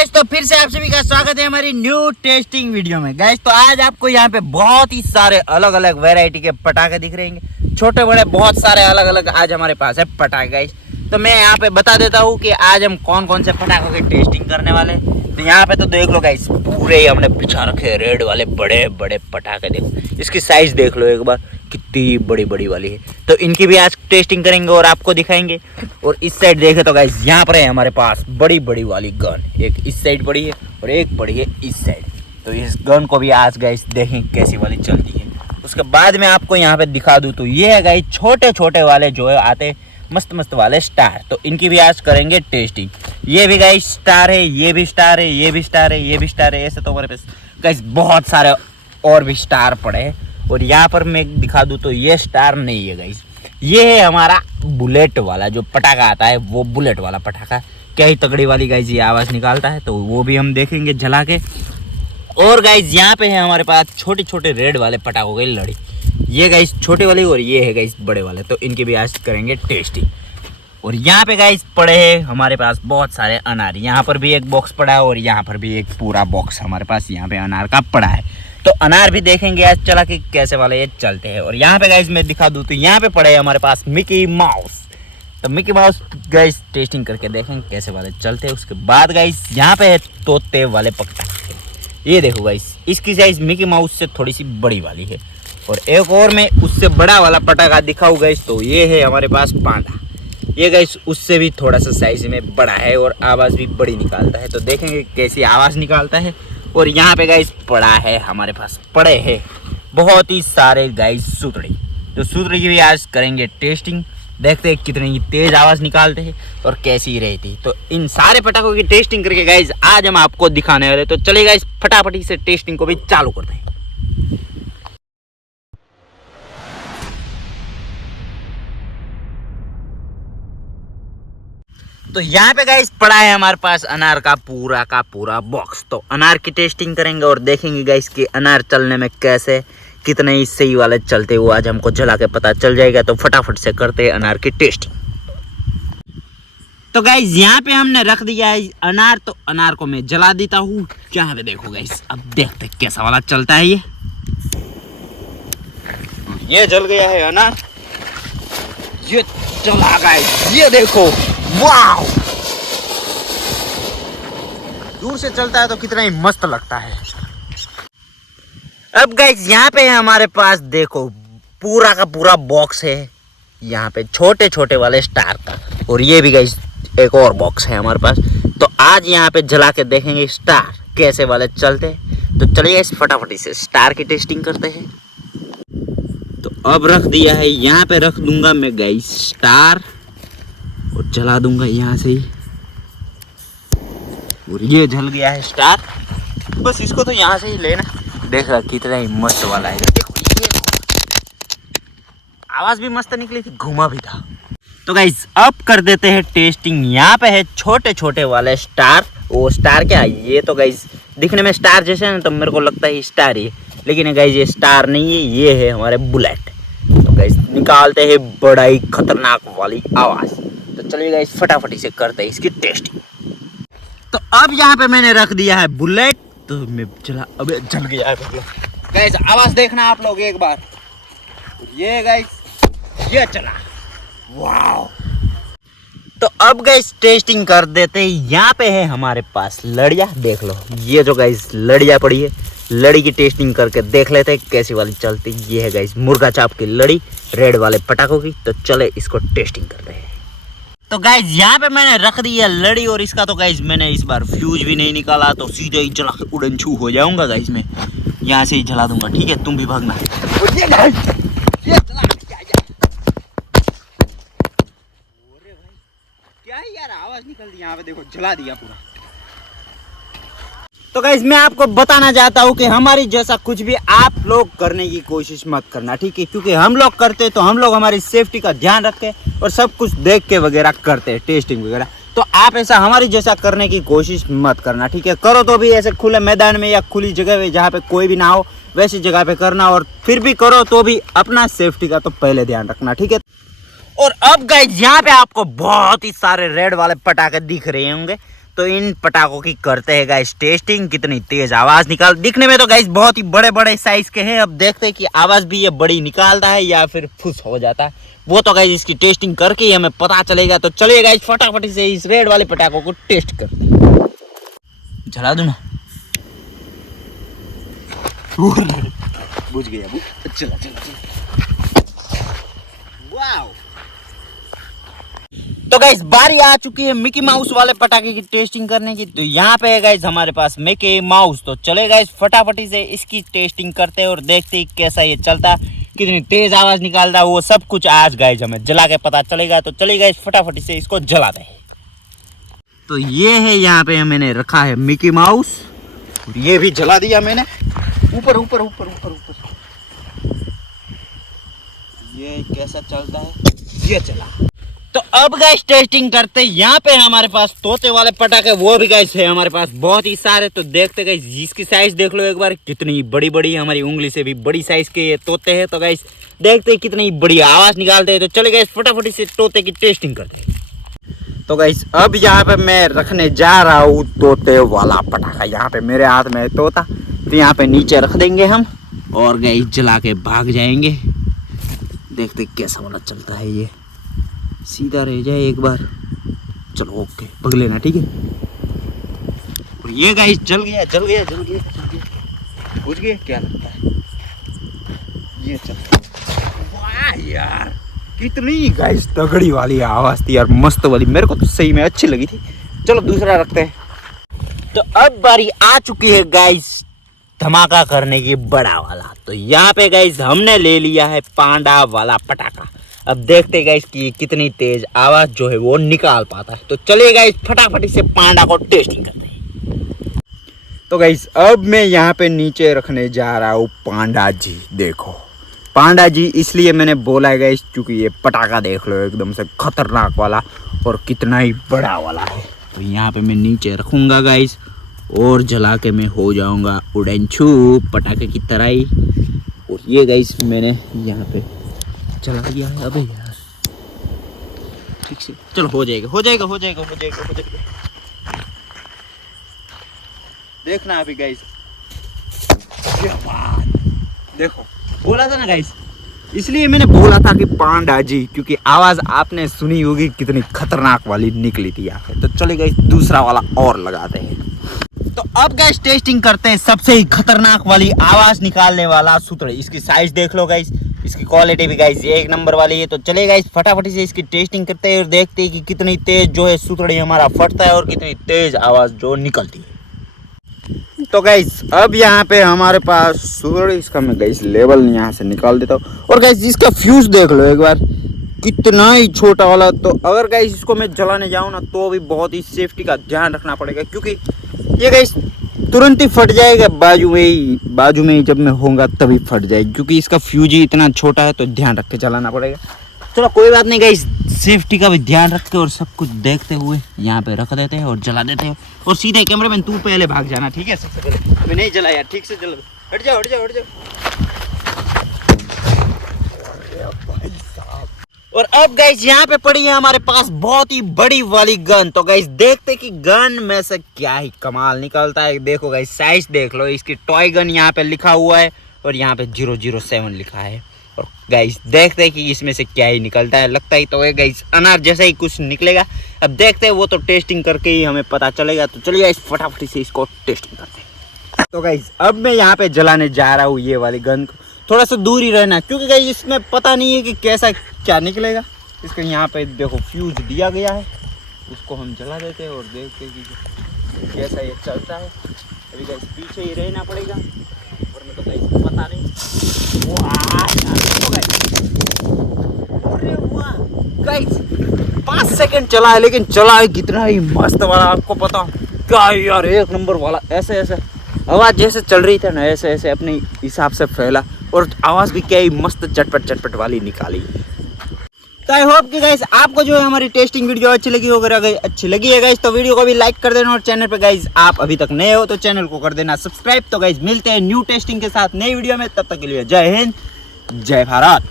Guys तो फिर से आप सभी का स्वागत है हमारी न्यू टेस्टिंग वीडियो में। गाइस तो आज आपको यहाँ पे बहुत ही सारे अलग अलग वैरायटी के पटाखे दिख रहे हैं, छोटे बड़े बहुत सारे अलग अलग आज हमारे पास है पटाखे। गाइस तो मैं यहाँ पे बता देता हूँ कि आज हम कौन कौन से पटाखों की टेस्टिंग करने वाले। तो यहाँ पे तो देख लो गाइस, पूरे ही हमने बिछा रखे रेड वाले बड़े बड़े पटाखे। देखो इसकी साइज देख लो एक बार, कितनी बड़ी बड़ी वाली है। तो इनकी भी आज टेस्टिंग करेंगे और आपको दिखाएंगे। और इस साइड देखे तो गाइस यहाँ पर है हमारे पास बड़ी बड़ी वाली गन, एक इस साइड पड़ी है और एक पड़ी है इस साइड। तो इस गन को भी आज गाइस देखें कैसी वाली चलती है। उसके बाद में आपको यहाँ पे दिखा दूँ तो ये है गाइस छोटे छोटे वाले जो है आते मस्त मस्त वाले स्टार। तो इनकी भी आज करेंगे टेस्टिंग। ये भी गाइस स्टार है, ये भी स्टार है, ये भी स्टार है, ये भी स्टार है। ऐसे तो हमारे पास गाइस बहुत सारे और भी स्टार पड़े हैं। और यहाँ पर मैं दिखा दूँ तो ये स्टार नहीं है गाइस, ये है हमारा बुलेट वाला जो पटाखा आता है, वो बुलेट वाला पटाखा क्या ही तगड़ी वाली गाइस ये आवाज़ निकालता है। तो वो भी हम देखेंगे जला के। और गाइस यहाँ पे है हमारे पास छोटे छोटे रेड वाले पटाखों की लड़ी, ये गाइस छोटे वाली और ये है गाइस बड़े वाले। तो इनकी भी आज करेंगे टेस्टिंग। और यहाँ पे गाइस पड़े हैं हमारे पास बहुत सारे अनार, यहाँ पर भी एक बॉक्स पड़ा है और यहाँ पर भी एक पूरा बॉक्स हमारे पास यहाँ पे अनार का पड़ा है। तो अनार भी देखेंगे आज चला कि कैसे वाले ये चलते हैं। और यहाँ पे गाइस मैं दिखा दूँ तो यहाँ पे पड़े हैं हमारे पास मिकी माउस। तो मिकी माउस गाइस टेस्टिंग करके देखेंगे कैसे वाले चलते हैं। उसके बाद गाइस यहाँ पे है तोते वाले पटाखे, ये देखो गाइस इसकी साइज मिकी माउस से थोड़ी सी बड़ी वाली है। और एक और मैं उससे बड़ा वाला पटाखा दिखाऊँ गाइस तो ये है हमारे पास पांडा, ये गाइस उससे भी थोड़ा सा साइज में बड़ा है और आवाज़ भी बड़ी निकालता है। तो देखेंगे कैसी आवाज़ निकालता है। और यहाँ पे गाइस पड़ा है हमारे पास पड़े हैं बहुत ही सारे गाइस सुतड़ी। तो सुतड़ी की भी आज करेंगे टेस्टिंग, देखते हैं कितनी तेज़ आवाज़ निकालते हैं और कैसी रहती। तो इन सारे पटाखों की टेस्टिंग करके गाइस आज हम आपको दिखाने वाले। तो चलिए गाइस फटाफटी से टेस्टिंग को भी चालू करते हैं। तो यहाँ पे गाइस पड़ा है हमारे पास अनार का पूरा बॉक्स। तो अनार की टेस्टिंग करेंगे और देखेंगे गाइस कि अनार चलने में कैसे कितने ही सही वाले चलते वो आज हमको जला के पता चल जाएगा। तो फटाफट से करते हैं अनार की टेस्टिंग। तो गाइस यहाँ पे हमने रख दिया है अनार, तो अनार को मैं जला देता हूँ। यहाँ पे देखो गाइस, अब देखते हैं कैसा वाला चलता है। ये जल गया है अनार, ये चला गाइस, ये देखो वाव, दूर से चलता है तो कितना ही मस्त लगता है। अब गाइस यहाँ पे है हमारे पास देखो पूरा का पूरा बॉक्स है, यहाँ पे छोटे छोटे वाले स्टार का। और ये भी गाइस एक और बॉक्स है हमारे पास। तो आज यहाँ पे जला के देखेंगे स्टार कैसे वाले चलते हैं। तो चलिए गाइस फटाफट से स्टार की टेस्टिंग करते हैं। तो अब रख दिया है, यहाँ पे रख दूंगा मैं गाइस स्टार और जला दूंगा यहाँ से ही। और ये जल गया है स्टार, बस इसको तो यहाँ से ही लेना। देख रहा कितना ही मस्त वाला है, देखो ये आवाज भी मस्त निकली थी, घुमा भी था। तो गाइस अब कर देते हैं टेस्टिंग। यहाँ पे है छोटे छोटे वाले स्टार, वो स्टार क्या है, ये तो गाइस दिखने में स्टार जैसे है ना, तो मेरे को लगता है स्टार ही है, लेकिन गाइस ये स्टार नहीं है, ये है हमारे बुलेट। तो गाइस निकालते हैं बड़ा ही खतरनाक वाली आवाज। तो चलिए गाइस फटाफट से करते हैं इसकी टेस्टिंग। तो अब यहाँ पे मैंने रख दिया है बुलेट, तो मैं चला, अब जल गया है गाइस। आवाज देखना आप लोग एक बार, ये गाइस ये चला, वाव। तो अब गाइस टेस्टिंग कर देते हैं। यहाँ पे है हमारे पास लड़िया, देख लो ये जो गाइस लड़िया पड़ी है, लड़ी की टेस्टिंग करके देख लेते हैं कैसी वाली चलती। ये है गाइस मुर्गा चाप की लड़ी रेड वाले पटाखों की। तो चले इसको टेस्टिंग करते हैं। तो गाइस यहाँ पे मैंने रख दी है लड़ी और इसका तो गाइस मैंने इस बार फ्यूज भी नहीं निकाला, तो सीधे ही जला के उड़न छू हो जाऊंगा गाइस। मैं यहाँ से ही जला दूंगा, ठीक है, तुम भी भागना। ये गाइस ये चला क्या है यार, आवाज निकल दी यहाँ पे, देखो जला दिया पूरा। तो गाइस मैं आपको बताना चाहता हूँ कि हमारी जैसा कुछ भी आप लोग करने की कोशिश मत करना, ठीक है, क्योंकि हम लोग करते तो हम लोग हमारी सेफ्टी का ध्यान रखते और सब कुछ देख के वगैरह करते हैं टेस्टिंग वगैरह। तो आप ऐसा हमारी जैसा करने की कोशिश मत करना, ठीक है। करो तो भी ऐसे खुले मैदान में या खुली जगह में जहाँ पे कोई भी ना हो, वैसी जगह पे करना। और फिर भी करो तो भी अपना सेफ्टी का तो पहले ध्यान रखना, ठीक है। और अब गाइस यहाँ पे आपको बहुत ही सारे रेड वाले पटाखे दिख रहे होंगे। तो इन पटाखों की करते हैं गाइस टेस्टिंग, कितनी तेज आवाज निकाल। दिखने में तो गाइस बहुत ही बड़े बड़े साइज के हैं, अब देखते हैं कि आवाज भी ये बड़ी निकालता है या फिर फुस हो जाता है। वो तो गाइस इसकी टेस्टिंग करके ही हमें पता चलेगा। तो चलिए गाइस फटाफट से इस रेड वाले पटाखों को टेस्ट करते हैं। जला दूं ना? बुझ गया। चला चला चला। वाओ। तो गाइस बारी आ चुकी है मिकी माउस वाले पटाखे की टेस्टिंग करने की। तो यहाँ पे है गाइस हमारे पास मिकी माउस। तो चले गाइस फटाफटी से इसकी टेस्टिंग करते हैं और देखते हैं कैसा ये चलता, कितनी तेज आवाज निकालता, वो सब कुछ आज गाइस हमें जला के पता चलेगा। तो चलिए गाइस फटाफटी से इसको जला दें। तो ये है यहाँ पे मैंने रखा है मिकी माउस, ये भी जला दिया मैंने। ऊपर ऊपर ऊपर ऊपर ऊपर। ये कैसा चलता है? ये चला। तो अब गाइस टेस्टिंग करते हैं। यहाँ पे हमारे पास तोते वाले पटाखे, वो भी गाइस है हमारे पास बहुत ही सारे। तो देखते गाइस इसकी साइज देख लो एक बार, कितनी बड़ी बड़ी, हमारी उंगली से भी बड़ी साइज के ये तोते हैं। तो गाइस देखते हैं कितनी बड़ी आवाज निकालते हैं। तो चले गाइस फटाफट से तोते की टेस्टिंग करते हैं। तो गाइस अब यहाँ पे मैं रखने जा रहा हूँ तोते वाला पटाखा। यहाँ पे मेरे हाथ में है तोता, तो यहाँ पे नीचे रख देंगे हम और गाइस जला के भाग जाएंगे। देखते कैसा वाला चलता है। ये सीधा रह जाए एक बार। चलो ओके, पग लेना, ठीक है। और ये गाइस जल गया जल गया जल गया जल गया। बुझ गया क्या लगता है? ये चल। वाह यार, कितनी गाइस तगड़ी वाली आवाज थी यार, मस्त वाली, मेरे को तो सही में अच्छी लगी थी। चलो दूसरा रखते हैं। तो अब बारी आ चुकी है गाइस धमाका करने की, बड़ा वाला। तो यहाँ पे गाइस हमने ले लिया है पांडा वाला पटाखा। अब देखते हैं गाइस कि कितनी तेज आवाज जो है वो निकाल पाता है। तो चलिए गाइस फटाफट से पांडा को टेस्टिंग करते हैं। तो गाइस अब मैं यहाँ पे नीचे रखने जा रहा हूँ पांडा जी। देखो पांडा जी इसलिए मैंने बोला है गाइस क्योंकि ये पटाखा देख लो एकदम से खतरनाक वाला और कितना ही बड़ा वाला है। तो यहाँ पे मैं नीचे रखूंगा गाइस और जला के मैं हो जाऊंगा उड़नछू पटाखे की तरह ही। और ये गाइस मैंने यहाँ पे चला दिया है। अबे यार ठीक से चलो, हो जाएगा हो जाएगा हो जाएगा हो जाएगा हो जाएगा। देखना अभी गाइस, देखो बोला था ना गाइस, इसलिए मैंने बोला था कि पांडा जी, क्योंकि आवाज आपने सुनी होगी कितनी खतरनाक वाली निकली थी यहाँ पे। तो चले गाइस दूसरा वाला और लगाते हैं। तो अब गाइस टेस्टिंग करते हैं सबसे ही खतरनाक वाली आवाज निकालने वाला सूतड़े। इसकी साइज देख लो गाइस, इसकी क्वालिटी भी गाइस ये एक नंबर वाली है। तो चले गाइस फटाफट से इसकी टेस्टिंग करते हैं और देखते हैं कि कितनी तेज जो है सूतड़ी हमारा फटता है और कितनी तेज आवाज जो निकलती है। तो गाइस अब यहाँ पे हमारे पास सूतड़ी, इसका मैं गाइस लेवल यहाँ से निकाल देता हूँ। और गाइस इसका फ्यूज देख लो एक बार, कितना ही छोटा वाला। तो अगर गाइस इसको मैं जलाने जाऊँ ना तो भी बहुत ही सेफ्टी का ध्यान रखना पड़ेगा, क्योंकि ये गाइस तुरंत ही फट जाएगा। बाजू में ही जब मैं होऊंगा तभी फट जाएगी, क्योंकि इसका फ्यूज ही इतना छोटा है। तो ध्यान रख के चलाना पड़ेगा। चलो कोई बात नहीं गाइस, सेफ्टी का भी ध्यान रख के और सब कुछ देखते हुए यहाँ पे रख देते हैं और जला देते हैं। और सीधे कैमरामैन तू पहले भाग जाना, ठीक है? सबसे पहले मैं नहीं जला यार, ठीक से जला। हट जाओ हट जाओ हट जाओ। और अब गाइस यहाँ पे पड़ी है हमारे पास बहुत ही बड़ी वाली गन। तो गाइस देखते कि गन में से क्या ही कमाल निकलता है। देखो गाइस साइज देख लो, इसकी टॉय गन यहाँ पे लिखा हुआ है और यहाँ पे 007 लिखा है। और गाइस देखते हैं कि इसमें से क्या ही निकलता है। लगता ही तो है गाइस अनार जैसा ही कुछ निकलेगा। अब देखते हैं, वो तो टेस्टिंग करके ही हमें पता चलेगा। तो चलिए गाइस फटाफट से इसको टेस्टिंग करते हैं। तो गाइस अब मैं यहाँ पे जलाने जा रहा हूँ ये वाली गन को। थोड़ा सा दूर ही रहना, क्योंकि गाइस इसमें पता नहीं है कि कैसा क्या निकलेगा। इसके यहाँ पे देखो फ्यूज दिया गया है, उसको हम जला देते हैं और देखते हैं कि कैसा ये चलता है। अभी गाइस पीछे ही रहना पड़ेगा, वरना तो गाइस पता नहीं। अरे वाह गाइस 5 सेकंड चला है, लेकिन चला है कितना ही मस्त वाला। आपको पता क्या यार, एक नंबर वाला। ऐसे ऐसे आवाज जैसे चल रही थी ना, ऐसे ऐसे अपने हिसाब से फैला और आवाज भी क्या ही मस्त चटपट चटपट वाली निकाली। तो आई होप कि गाइस आपको जो है हमारी टेस्टिंग वीडियो अच्छी लगी होगी। अगर अच्छी लगी है गाइस तो वीडियो को भी लाइक कर देना, और चैनल पे गाइस आप अभी तक नए हो तो चैनल को कर देना सब्सक्राइब। तो गाइस मिलते हैं न्यू टेस्टिंग के साथ नई वीडियो में, तब तक के लिए जय हिंद जय भारत।